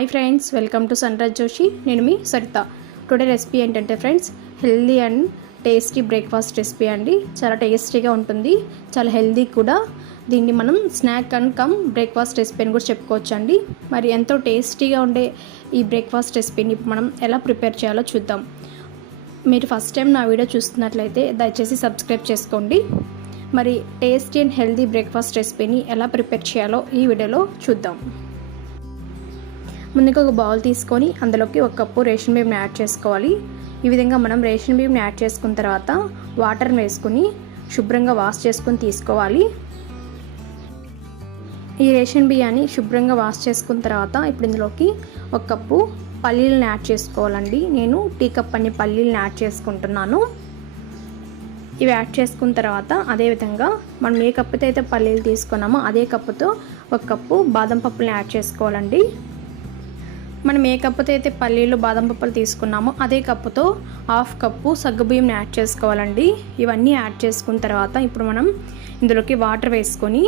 Hi friends welcome to Sunraj Joshi. నేను మీ Saritha. Today recipe ఏంటంటే friends healthy and tasty breakfast recipe అండి. చాలా టేస్టీగా ఉంటుంది చాలా హెల్దీ కూడా. దీన్ని మనం snack and come breakfast recipe అని కూడా చెప్పుకోవచ్చు అండి మరి ఎంతో టేస్టీగా ఉండే ఈ బ్రేక్ఫాస్ట్ రెసిపీని మనం ఎలా ప్రిపేర్ చేయాలో చూద్దాం. మీరు ఫస్ట్ టైం నా వీడియో చూస్తున్నట్లయితే దయచేసి సబ్స్క్రైబ్ చేసుకోండి. మరి టేస్టీ అండ్ హెల్దీ బ్రేక్ఫాస్ట్ రెసిపీని ఎలా ప్రిపేర్ చేయాలో ఈ వీడియోలో చూద్దాం. ముందుగా ఒక బౌల్ తీసుకొని అందులోకి ఒక కప్పు రేషన్ బియ్యం యాడ్ చేసుకోవాలి. ఈ విధంగా మనం రేషన్ బియ్యం యాడ్ చేసుకున్న తర్వాత వాటర్ని వేసుకుని శుభ్రంగా వాష్ చేసుకొని తీసుకోవాలి. ఈ రేషన్ బియ్యాన్ని శుభ్రంగా వాష్ చేసుకున్న తర్వాత ఇప్పుడు ఇందులోకి ఒక కప్పు పల్లీలను యాడ్ చేసుకోవాలండి. నేను టీ కప్ అన్ని పల్లీలను యాడ్ చేసుకుంటున్నాను. ఇవి యాడ్ చేసుకున్న తర్వాత అదేవిధంగా మనం ఏ కప్పుతో అయితే పల్లీలు తీసుకున్నామో అదే కప్పుతో ఒక కప్పు బాదం పప్పులను యాడ్ చేసుకోవాలండి. మనం ఏ కప్పుతో అయితే పల్లీలు బాదం పప్పులు తీసుకున్నామో అదే కప్పుతో హాఫ్ కప్పు సగ్గుబియ్యం యాడ్ చేసుకోవాలండి. ఇవన్నీ యాడ్ చేసుకున్న తర్వాత ఇప్పుడు మనం ఇందులోకి వాటర్ వేసుకొని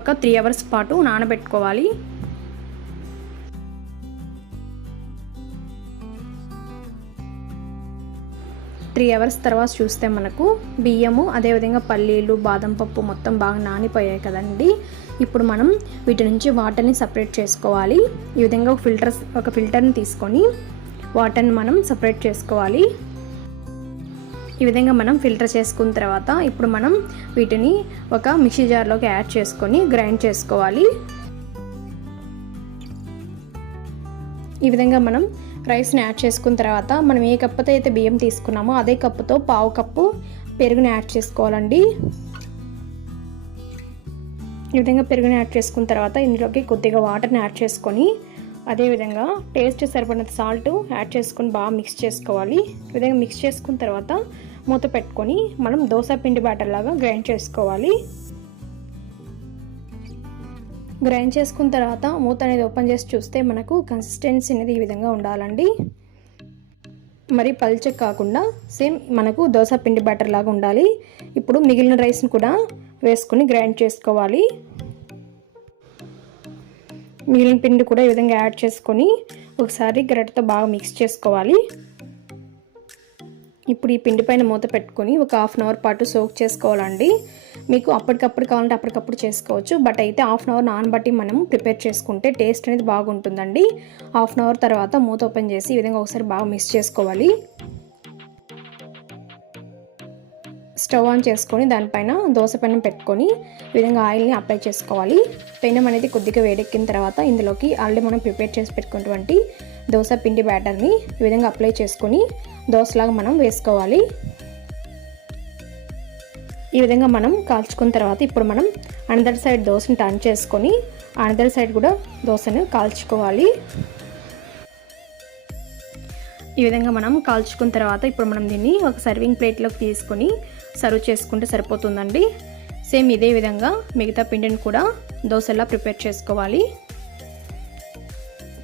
ఒక త్రీ అవర్స్ పాటు నానబెట్టుకోవాలి. త్రీ అవర్స్ తర్వాత చూస్తే మనకు బియ్యము అదేవిధంగా పల్లీలు బాదం పప్పు మొత్తం బాగా నానిపోయాయి కదండి. ఇప్పుడు మనం వీటి నుంచి వాటర్ని సపరేట్ చేసుకోవాలి. ఈ విధంగా ఒక ఫిల్టర్ ఒక ఫిల్టర్ని తీసుకొని వాటర్ని మనం సపరేట్ చేసుకోవాలి. ఈ విధంగా మనం ఫిల్టర్ చేసుకున్న తర్వాత ఇప్పుడు మనం వీటిని ఒక మిక్సీ జార్లోకి యాడ్ చేసుకొని గ్రైండ్ చేసుకోవాలి. ఈ విధంగా మనం రైస్ని యాడ్ చేసుకున్న తర్వాత మనం ఏ కప్పుతో అయితే బియ్యం తీసుకున్నామో అదే కప్పుతో పావు కప్పు పెరుగుని యాడ్ చేసుకోవాలండి. ఈ విధంగా పెరుగుని యాడ్ చేసుకున్న తర్వాత ఇందులోకి కొద్దిగా వాటర్ని యాడ్ చేసుకొని అదేవిధంగా టేస్ట్ సరిపడినంత సాల్ట్ యాడ్ చేసుకొని బాగా మిక్స్ చేసుకోవాలి. ఈ విధంగా మిక్స్ చేసుకున్న తర్వాత మూత పెట్టుకొని మనం దోశ పిండి బ్యాటర్ లాగా గ్రైండ్ చేసుకోవాలి. గ్రైండ్ చేసుకున్న తర్వాత మూత అనేది ఓపెన్ చేసి చూస్తే మనకు కన్సిస్టెన్సీ అనేది ఈ విధంగా ఉండాలండి. మరి పల్చ కాకుండా సేమ్ మనకు దోశ పిండి బ్యాటర్ లాగా ఉండాలి. ఇప్పుడు మిగిలిన రైస్ని కూడా వేసుకొని గ్రైండ్ చేసుకోవాలి. మిగిలిన పిండి కూడా ఈ విధంగా యాడ్ చేసుకొని ఒకసారి గరిటతో బాగా మిక్స్ చేసుకోవాలి. ఇప్పుడు ఈ పిండి పైన మూత పెట్టుకొని ఒక హాఫ్ అన్ అవర్ పాటు సోక్ చేసుకోవాలండి. మీకు అప్పటికప్పుడు కావాలంటే అప్పటికప్పుడు చేసుకోవచ్చు. బట్ అయితే హాఫ్ అన్ అవర్ నానబట్టి మనం ప్రిపేర్ చేసుకుంటే టేస్ట్ అనేది బాగుంటుందండి. హాఫ్ అన్ అవర్ తర్వాత మూత ఓపెన్ చేసి ఈ విధంగా ఒకసారి బాగా మిక్స్ చేసుకోవాలి. స్టవ్ ఆన్ చేసుకొని దానిపైన దోశ పెనం పెట్టుకొని ఈ విధంగా ఆయిల్ని అప్లై చేసుకోవాలి. పెనం అనేది కొద్దిగా వేడెక్కిన తర్వాత ఇందులోకి ఆల్రెడీ మనం ప్రిపేర్ చేసి పెట్టుకున్నటువంటి దోశ పిండి బ్యాటర్ని ఈ విధంగా అప్లై చేసుకొని దోశలాగా మనం వేసుకోవాలి. ఈ విధంగా మనం కాల్చుకున్న తర్వాత ఇప్పుడు మనం అనదర్ సైడ్ దోశని టర్న్ చేసుకొని అనదర్ సైడ్ కూడా దోశను కాల్చుకోవాలి. ఈ విధంగా మనం కాల్చుకున్న తర్వాత ఇప్పుడు మనం దీన్ని ఒక సర్వింగ్ ప్లేట్లోకి తీసుకొని సర్వ్ చేసుకుంటే సరిపోతుందండి. సేమ్ ఇదే విధంగా మిగతా పిండిని కూడా దోశలా ప్రిపేర్ చేసుకోవాలి.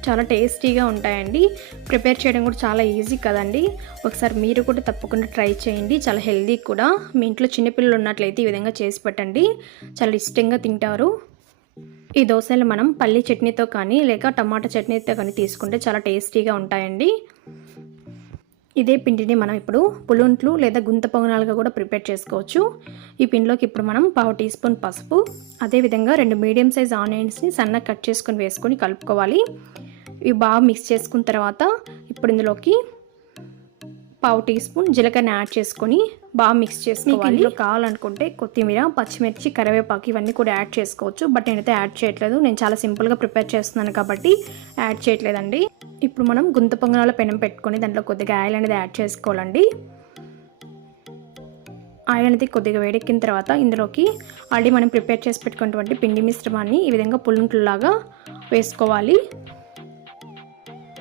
చాలా టేస్టీగా ఉంటాయండి. ప్రిపేర్ చేయడం కూడా చాలా ఈజీ కదండి. ఒకసారి మీరు కూడా తప్పకుండా ట్రై చేయండి. చాలా హెల్దీ కూడా. మీ ఇంట్లో చిన్నపిల్లలు ఉన్నట్లయితే ఈ విధంగా చేసి పెట్టండి. చాలా ఇష్టంగా తింటారు. ఈ దోశలు మనం పల్లి చట్నీతో కానీ లేక టమాటా చట్నీతో కానీ తీసుకుంటే చాలా టేస్టీగా ఉంటాయండి. ఇదే పిండిని మనం ఇప్పుడు పులుంట్లు లేదా గుంత పొంగనాలుగా కూడా ప్రిపేర్ చేసుకోవచ్చు. ఈ పిండిలోకి ఇప్పుడు మనం పావు టీ స్పూన్ పసుపు అదేవిధంగా రెండు మీడియం సైజ్ ఆనియన్స్ని సన్నగా కట్ చేసుకొని వేసుకొని కలుపుకోవాలి. ఇవి బాగా మిక్స్ చేసుకున్న తర్వాత ఇప్పుడు ఇందులోకి పావు టీ స్పూన్ జీలకర్ర యాడ్ చేసుకొని బాగా మిక్స్ చేసుకోవాలి. ఇందులో కావాలనుకుంటే కొత్తిమీర పచ్చిమిర్చి కరివేపాకు ఇవన్నీ కూడా యాడ్ చేసుకోవచ్చు. బట్ నేనైతే యాడ్ చేయట్లేదు. నేను చాలా సింపుల్గా ప్రిపేర్ చేస్తున్నాను కాబట్టి యాడ్ చేయట్లేదండి. ఇప్పుడు మనం గుంత పొంగనాల పెనం పెట్టుకొని దాంట్లో కొద్దిగా ఆయిల్ అనేది యాడ్ చేసుకోవాలండి. ఆయిల్ అనేది కొద్దిగా వేడెక్కిన తర్వాత ఇందులోకి ఆల్రెడీ మనం ప్రిపేర్ చేసి పెట్టుకున్నటువంటి పిండి మిశ్రమాన్ని ఈ విధంగా పుల్లుంట్లలాగా వేసుకోవాలి.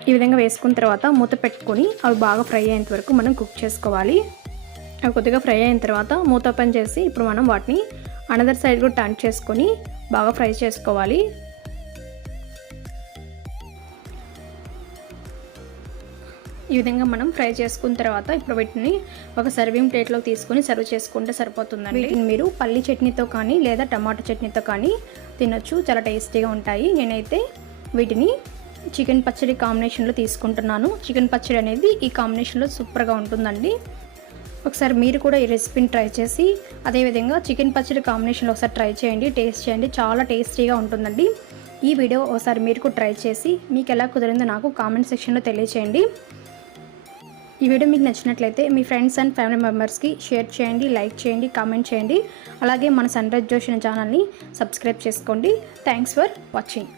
ఈ విధంగా వేసుకున్న తర్వాత మూత పెట్టుకొని అవి బాగా ఫ్రై అయ్యేంత వరకు మనం కుక్ చేసుకోవాలి. అవి కొద్దిగా ఫ్రై అయిన తర్వాత మూత ఓపెన్ చేసి ఇప్పుడు మనం వాటిని అనదర్ సైడ్ కూడా టర్న్ చేసుకొని బాగా ఫ్రై చేసుకోవాలి. ఈ విధంగా మనం ఫ్రై చేసుకున్న తర్వాత ఇప్పుడు వీటిని ఒక సర్వింగ్ ప్లేట్లో తీసుకొని సర్వ్ చేసుకుంటే సరిపోతుందండి. వీటిని మీరు పల్లి చట్నీతో కానీ లేదా టమాటా చట్నీతో కానీ తినొచ్చు. చాలా టేస్టీగా ఉంటాయి. నేనైతే వీటిని చికెన్ పచ్చడి కాంబినేషన్లో తీసుకుంటున్నాను. చికెన్ పచ్చడి అనేది ఈ కాంబినేషన్లో సూపర్గా ఉంటుందండి. ఒకసారి మీరు కూడా ఈ రెసిపీని ట్రై చేసి అదేవిధంగా చికెన్ పచ్చడి కాంబినేషన్లో ఒకసారి ట్రై చేయండి టేస్ట్ చేయండి చాలా టేస్టీగా ఉంటుందండి. ఈ వీడియో ఒకసారి మీరు కూడా ట్రై చేసి మీకు ఎలా కుదిరిందో నాకు కామెంట్ సెక్షన్లో తెలియచేయండి. ఈ వీడియో మీకు నచ్చినట్లయితే మీ ఫ్రెండ్స్ అండ్ ఫ్యామిలీ మెంబర్స్కి షేర్ చేయండి లైక్ చేయండి కామెంట్ చేయండి. అలాగే మన సన్ రైజ్ జోషన్ ఛానల్ని సబ్స్క్రైబ్ చేసుకోండి. Thanks for watching.